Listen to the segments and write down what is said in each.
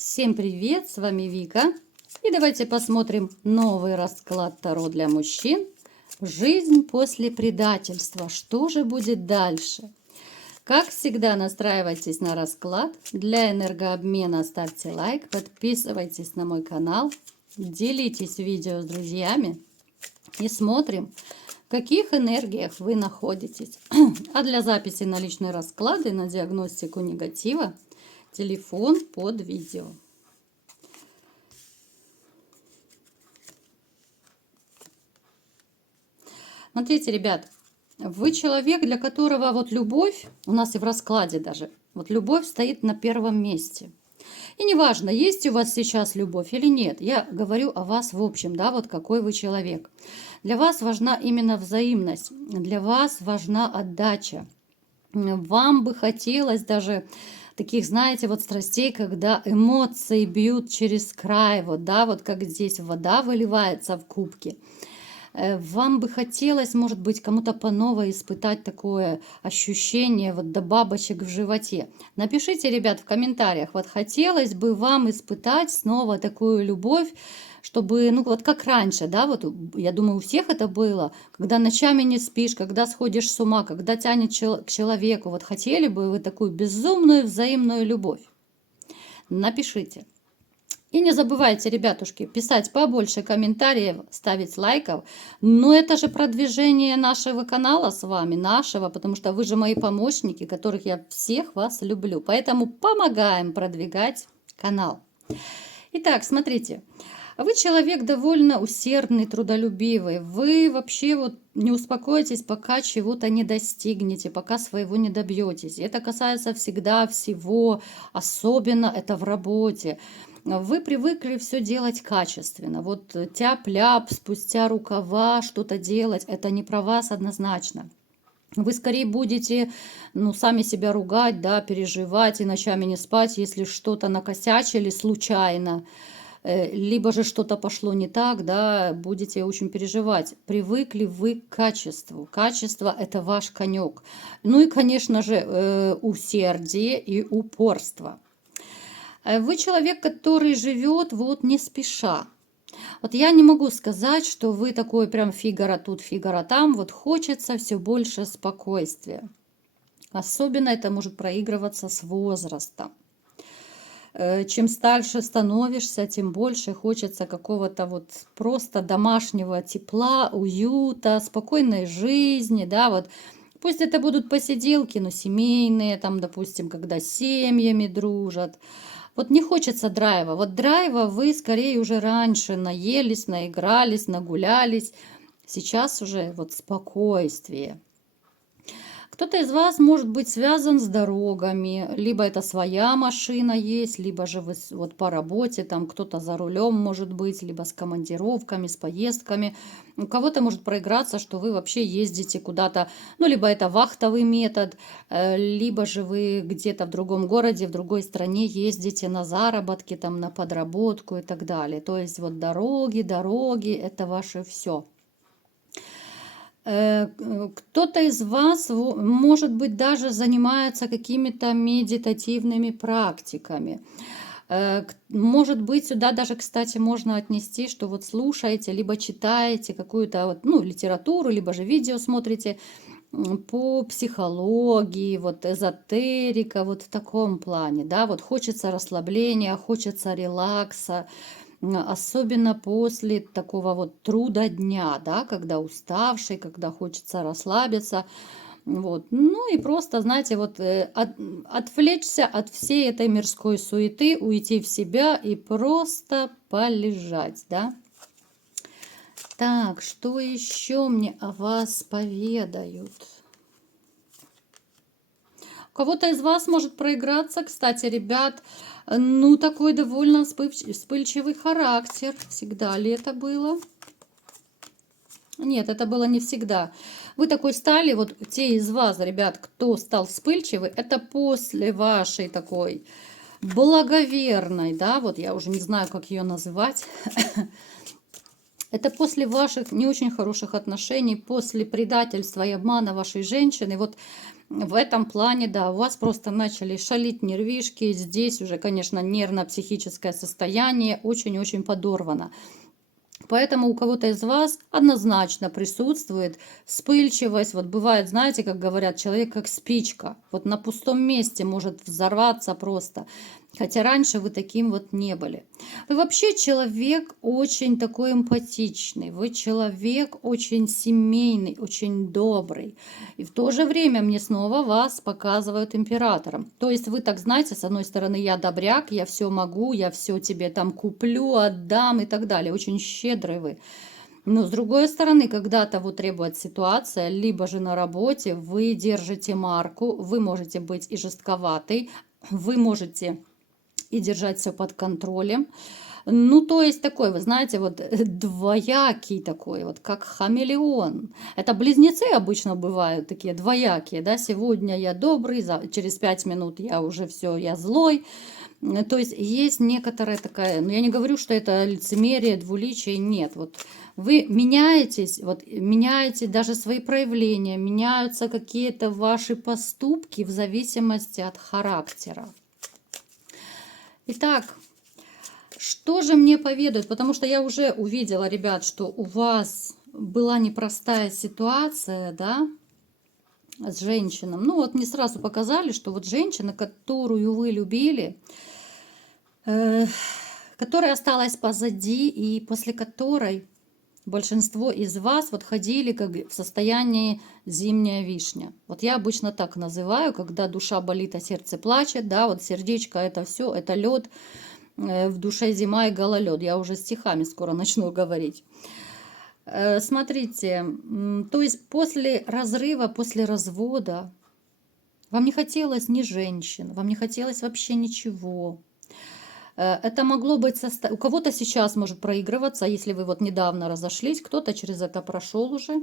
Всем привет, с вами Вика. И давайте посмотрим новый расклад Таро для мужчин. Жизнь после предательства. Что же будет дальше? Как всегда, настраивайтесь на расклад. Для энергообмена ставьте лайк, подписывайтесь на мой канал, делитесь видео с друзьями и смотрим, в каких энергиях вы находитесь. А для записи на личные расклады, на диагностику негатива, телефон под видео. Смотрите, ребят, вы человек, для которого вот любовь, у нас и в раскладе даже, вот любовь стоит на первом месте. И неважно, есть у вас сейчас любовь или нет, я говорю о вас в общем, да, вот какой вы человек. Для вас важна именно взаимность, для вас важна отдача. Вам бы хотелось даже таких, знаете, вот страстей, когда эмоции бьют через край, вот, да, вот как здесь вода выливается в кубки. Вам бы хотелось, может быть, кому-то по новой испытать такое ощущение вот до бабочек в животе. Напишите, ребят, в комментариях, вот хотелось бы вам испытать снова такую любовь, чтобы, ну вот как раньше, да, вот я думаю, у всех это было, когда ночами не спишь, когда сходишь с ума, когда тянет к человеку. Вот хотели бы вы такую безумную взаимную любовь? Напишите. И не забывайте, ребятушки, писать побольше комментариев, ставить лайков. Но это же продвижение нашего канала с вами, нашего, потому что вы же мои помощники, которых я всех вас люблю. Поэтому помогаем продвигать канал. Итак, смотрите. Вы человек довольно усердный, трудолюбивый. Вы вообще вот не успокоитесь, пока чего-то не достигнете, пока своего не добьетесь. Это касается всегда всего, особенно это в работе. Вы привыкли все делать качественно. Вот тяп-ляп, спустя рукава что-то делать, это не про вас однозначно. Вы скорее будете, ну, сами себя ругать, да, переживать и ночами не спать, если что-то накосячили случайно, либо же что-то пошло не так, да, будете очень переживать. Привыкли вы к качеству. Качество – это ваш конек. Ну и, конечно же, усердие и упорство. Вы человек, который живет вот не спеша. Вот я не могу сказать, что вы такой прям фигара тут, фигара там. Вот хочется все больше спокойствия. Особенно это может проигрываться с возрастом. Чем старше становишься, тем больше хочется какого-то вот просто домашнего тепла, уюта, спокойной жизни, да, вот. Пусть это будут посиделки, но семейные, там, допустим, когда семьями дружат. Вот не хочется драйва. Вот драйва вы скорее уже раньше наелись, наигрались, нагулялись. Сейчас уже вот спокойствие. Кто-то из вас может быть связан с дорогами, либо это своя машина есть, либо же вы вот по работе, там кто-то за рулем может быть, либо с командировками, с поездками. У кого-то может проиграться, что вы вообще ездите куда-то, ну, либо это вахтовый метод, либо же вы где-то в другом городе, в другой стране ездите на заработки, там, на подработку и так далее. То есть вот дороги, это ваше все. Кто-то из вас, может быть, даже занимается какими-то медитативными практиками. Может быть, сюда даже, кстати, можно отнести, что вот слушаете, либо читаете какую-то вот, ну, литературу, либо же видео смотрите по психологии, вот эзотерика, вот в таком плане, да, вот хочется расслабления, хочется релакса. Особенно после такого вот труда дня, да, когда уставший, когда хочется расслабиться. Вот. Ну и просто, знаете, вот отвлечься от всей этой мирской суеты, уйти в себя и просто полежать, да. Так, что еще мне о вас поведают? У кого-то из вас может проиграться, кстати, ребят, ну, такой довольно вспыльчивый характер. Всегда ли это было? Нет, это было не всегда. Вы такой стали, вот те из вас, ребят, кто стал вспыльчивый, это после вашей такой благоверной, да, вот я уже не знаю, как ее называть. Это после ваших не очень хороших отношений, после предательства и обмана вашей женщины. Вот В этом плане, да, у вас просто начали шалить нервишки. Здесь уже, конечно, нервно-психическое состояние очень-очень подорвано. Поэтому у кого-то из вас однозначно присутствует вспыльчивость. Вот бывает, знаете, как говорят, человек как спичка. Вот на пустом месте может взорваться просто. Хотя раньше вы таким вот не были. Вы вообще человек очень такой эмпатичный. Вы человек очень семейный, очень добрый. И в то же время мне снова вас показывают императором. То есть вы так знаете, с одной стороны, я добряк, я все могу, я все тебе там куплю, отдам и так далее. Очень щедрый вы. Но с другой стороны, когда того требует ситуация, либо же на работе, вы держите марку, вы можете быть и жестковатый, вы можете и держать все под контролем. Ну, то есть такой, вы знаете, вот двоякий такой, вот как хамелеон. Это близнецы обычно бывают такие двоякие, да, сегодня я добрый, через 5 минут я уже все, я злой. То есть есть некоторая такая, ну я не говорю, что это лицемерие, двуличие, нет. Вот вы меняетесь, вот меняете даже свои проявления, меняются какие-то ваши поступки в зависимости от характера. Итак, что же мне поведают? Потому что я уже увидела, ребят, что у вас была непростая ситуация, да, с женщиной. Ну вот мне сразу показали, что вот женщина, которую вы любили, которая осталась позади и после которой большинство из вас вот ходили как в состоянии зимняя вишня. Вот я обычно так называю, когда душа болит, а сердце плачет, да, вот сердечко это все, это лед, в душе зима и гололед. Я уже стихами скоро начну говорить. Смотрите, то есть после разрыва, после развода вам не хотелось ни женщин, вам не хотелось вообще ничего. Это могло быть у кого-то сейчас может проигрываться, если вы вот недавно разошлись, кто-то через это прошел уже.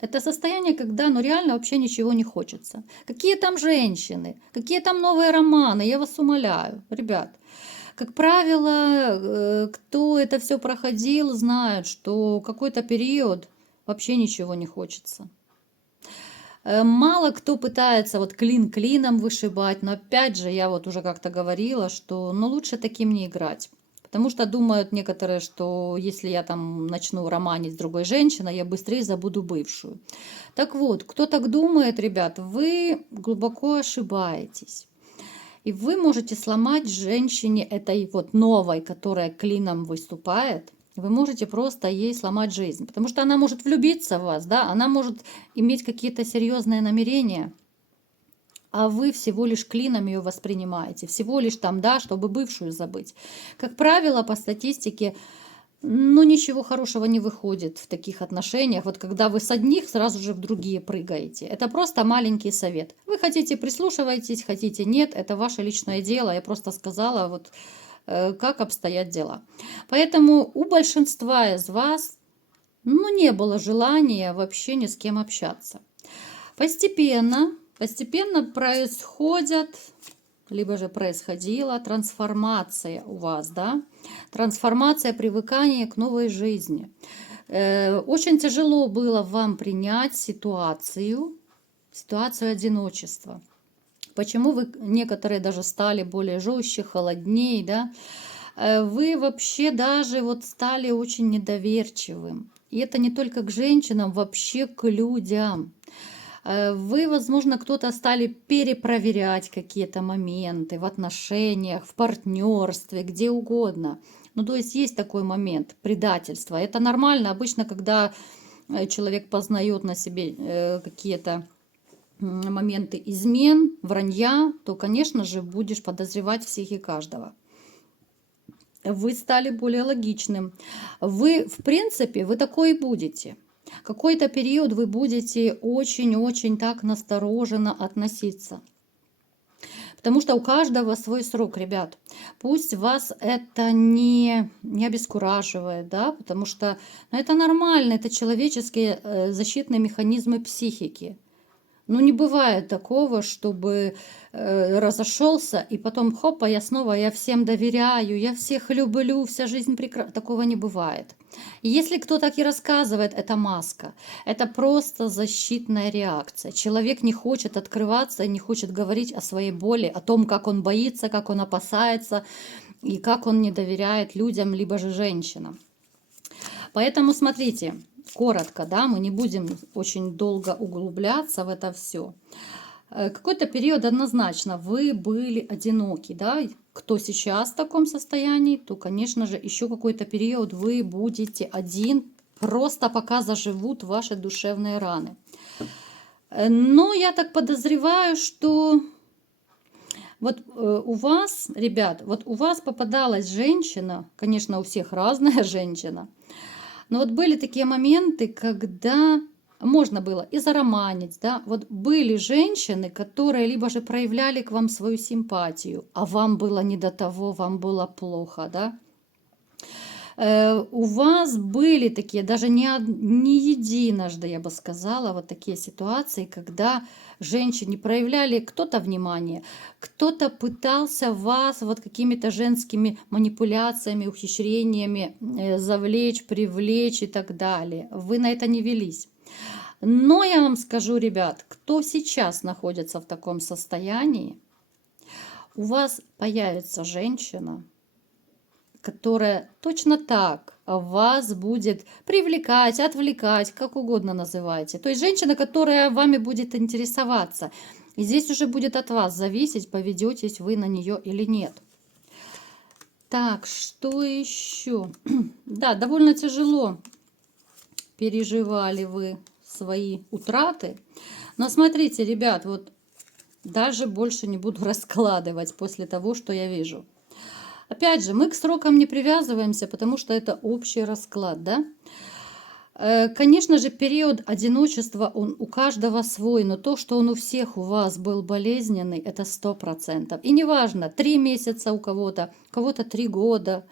Это состояние, когда ну реально вообще ничего не хочется. Какие там женщины, какие там новые романы, я вас умоляю, ребят. Как правило, кто это все проходил, знают, что какой-то период вообще ничего не хочется. Мало кто пытается вот клин клином вышибать, но опять же, я вот уже как-то говорила, что ну лучше таким не играть. Потому что думают некоторые, что если я там начну романить с другой женщиной, я быстрее забуду бывшую. Так вот, кто так думает, ребят, вы глубоко ошибаетесь. И вы можете сломать женщине этой вот новой, которая клином выступает, вы можете просто ей сломать жизнь. Потому что она может влюбиться в вас, да, она может иметь какие-то серьезные намерения, а вы всего лишь клином ее воспринимаете, всего лишь там, да, чтобы бывшую забыть. Как правило, по статистике, ну, ничего хорошего не выходит в таких отношениях. Вот когда вы с одних сразу же в другие прыгаете. Это просто маленький совет. Вы хотите, прислушивайтесь, хотите, нет. Это ваше личное дело. Я просто сказала, вот как обстоят дела. Поэтому у большинства из вас, ну, не было желания вообще ни с кем общаться. Постепенно происходят, либо же происходила трансформация у вас, да, трансформация, привыкание к новой жизни. Очень тяжело было вам принять ситуацию одиночества. Почему вы некоторые даже стали более жестче, холоднее, да? Вы вообще даже вот стали очень недоверчивым. И это не только к женщинам, вообще к людям. Вы, возможно, кто-то стали перепроверять какие-то моменты в отношениях, в партнерстве, где угодно. Ну, то есть такой момент предательства. Это нормально. Обычно, когда человек познает на себе какие-то моменты измен, вранья, то, конечно же, будешь подозревать всех и каждого. Вы стали более логичным. Вы, в принципе, вы такой и будете. Какой-то период вы будете очень-очень так настороженно относиться. Потому что у каждого свой срок, ребят. Пусть вас это не обескураживает, да, потому что ну, это нормально, это человеческие защитные механизмы психики. Ну, не бывает такого, чтобы разошелся, и потом хоп, а я всем доверяю, я всех люблю, вся жизнь прекрасна. Такого не бывает. И если кто так и рассказывает, это маска. Это просто защитная реакция. Человек не хочет открываться и не хочет говорить о своей боли, о том, как он боится, как он опасается и как он не доверяет людям, либо же женщинам. Поэтому смотрите, коротко, да, мы не будем очень долго углубляться в это все. Какой-то период однозначно вы были одиноки, да, кто сейчас в таком состоянии, то, конечно же, еще какой-то период вы будете один, просто пока заживут ваши душевные раны. Но я так подозреваю, что вот у вас, ребят, вот у вас попадалась женщина, конечно, у всех разная женщина, но вот были такие моменты, когда можно было и зароманить, да, вот были женщины, которые либо же проявляли к вам свою симпатию, а вам было не до того, вам было плохо, да. У вас были такие, даже не единожды, я бы сказала, вот такие ситуации, когда женщине проявляли кто-то внимание, кто-то пытался вас вот какими-то женскими манипуляциями, ухищрениями завлечь, привлечь и так далее. Вы на это не велись. Но я вам скажу, ребят, кто сейчас находится в таком состоянии, у вас появится женщина, которая точно так вас будет привлекать, отвлекать, как угодно называйте. То есть женщина, которая вами будет интересоваться. И здесь уже будет от вас зависеть, поведетесь вы на нее или нет. Так, что еще? Да, довольно тяжело переживали вы свои утраты. Но смотрите, ребят, вот даже больше не буду раскладывать после того, что я вижу. Опять же, мы к срокам не привязываемся, потому что это общий расклад, да? Конечно же, период одиночества, он у каждого свой, но то, что он у всех у вас был болезненный, это 100%. И неважно, 3 месяца у кого-то 3 года,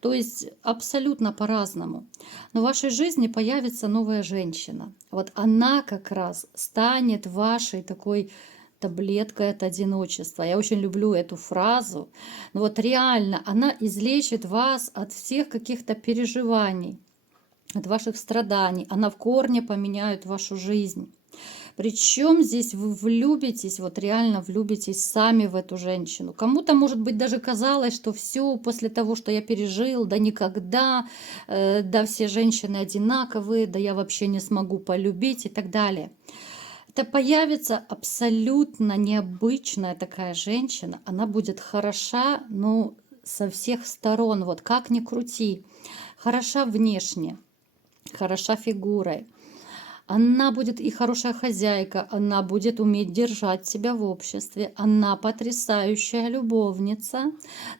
то есть абсолютно по-разному. Но в вашей жизни появится новая женщина. Вот она как раз станет вашей такой таблеткой от одиночества. Я очень люблю эту фразу. Но вот реально она излечит вас от всех каких-то переживаний, от ваших страданий. Она в корне поменяет вашу жизнь. Причем здесь вы влюбитесь, вот реально влюбитесь сами в эту женщину. Кому-то, может быть, даже казалось, что все после того, что я пережил, да никогда, да все женщины одинаковые, да я вообще не смогу полюбить и так далее. Это появится абсолютно необычная такая женщина. Она будет хороша, ну, со всех сторон, вот как ни крути. Хороша внешне, хороша фигурой. Она будет и хорошая хозяйка, она будет уметь держать себя в обществе, она потрясающая любовница.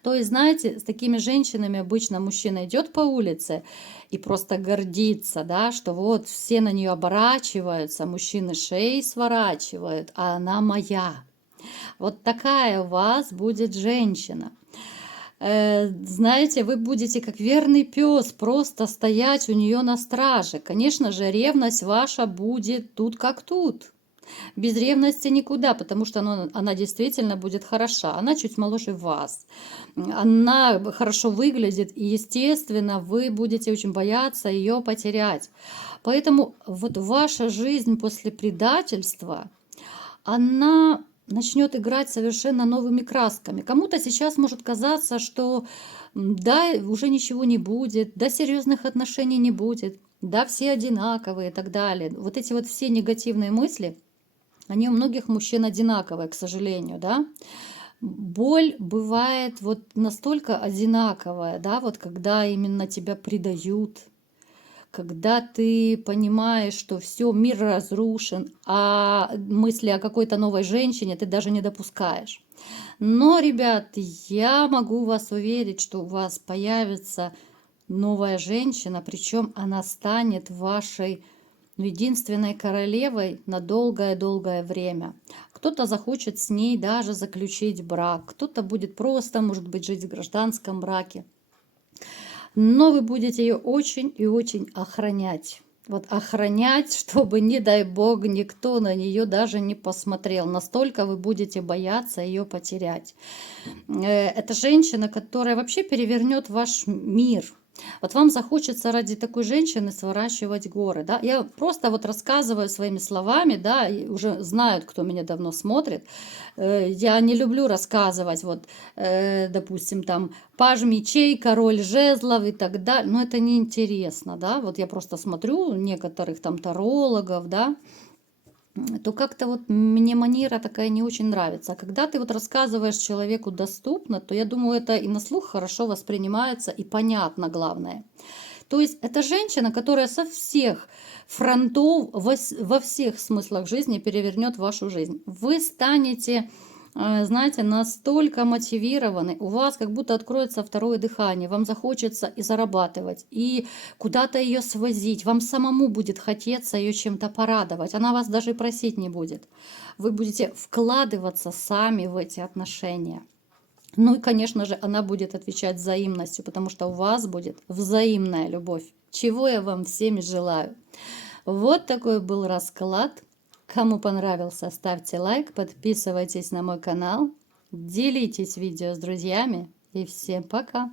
То есть, знаете, с такими женщинами обычно мужчина идет по улице и просто гордится, да, что вот все на нее оборачиваются, мужчины шеи сворачивают, а она моя. Вот такая у вас будет женщина. Знаете, вы будете как верный пес просто стоять у нее на страже. Конечно же, ревность ваша будет тут как тут. Без ревности никуда, потому что она действительно будет хороша. Она чуть моложе вас. Она хорошо выглядит, и, естественно, вы будете очень бояться ее потерять. Поэтому вот ваша жизнь после предательства, она начнет играть совершенно новыми красками. Кому-то сейчас может казаться, что да, уже ничего не будет, да, серьезных отношений не будет, да, все одинаковые и так далее. Вот эти вот все негативные мысли, они у многих мужчин одинаковые, к сожалению, да. Боль бывает вот настолько одинаковая, да, вот когда именно тебя предают, когда ты понимаешь, что все, мир разрушен, а мысли о какой-то новой женщине ты даже не допускаешь. Но, ребят, я могу вас уверить, что у вас появится новая женщина, причем она станет вашей единственной королевой на долгое-долгое время. Кто-то захочет с ней даже заключить брак, кто-то будет просто, может быть, жить в гражданском браке. Но вы будете ее очень и очень охранять. Вот охранять, чтобы, не дай бог, никто на нее даже не посмотрел. Настолько вы будете бояться ее потерять. Это женщина, которая вообще перевернет ваш мир. Вот вам захочется ради такой женщины сворачивать горы, да? Я просто вот рассказываю своими словами, да, и уже знают, кто меня давно смотрит. Я не люблю рассказывать, вот, допустим, там, паж мечей, король жезлов и так далее, но это неинтересно, да? Вот я просто смотрю некоторых там тарологов, да, то как-то вот мне манера такая не очень нравится. А когда ты вот рассказываешь человеку доступно, то я думаю, это и на слух хорошо воспринимается и понятно, главное. То есть это женщина, которая со всех фронтов, во всех смыслах жизни перевернет вашу жизнь. Вы станете, знаете, настолько мотивированы, у вас как будто откроется второе дыхание, вам захочется и зарабатывать, и куда-то ее свозить, вам самому будет хотеться ее чем-то порадовать, она вас даже и просить не будет. Вы будете вкладываться сами в эти отношения. Ну и, конечно же, она будет отвечать взаимностью, потому что у вас будет взаимная любовь, чего я вам всем желаю. Вот такой был расклад. Кому понравился, ставьте лайк, подписывайтесь на мой канал, делитесь видео с друзьями и всем пока!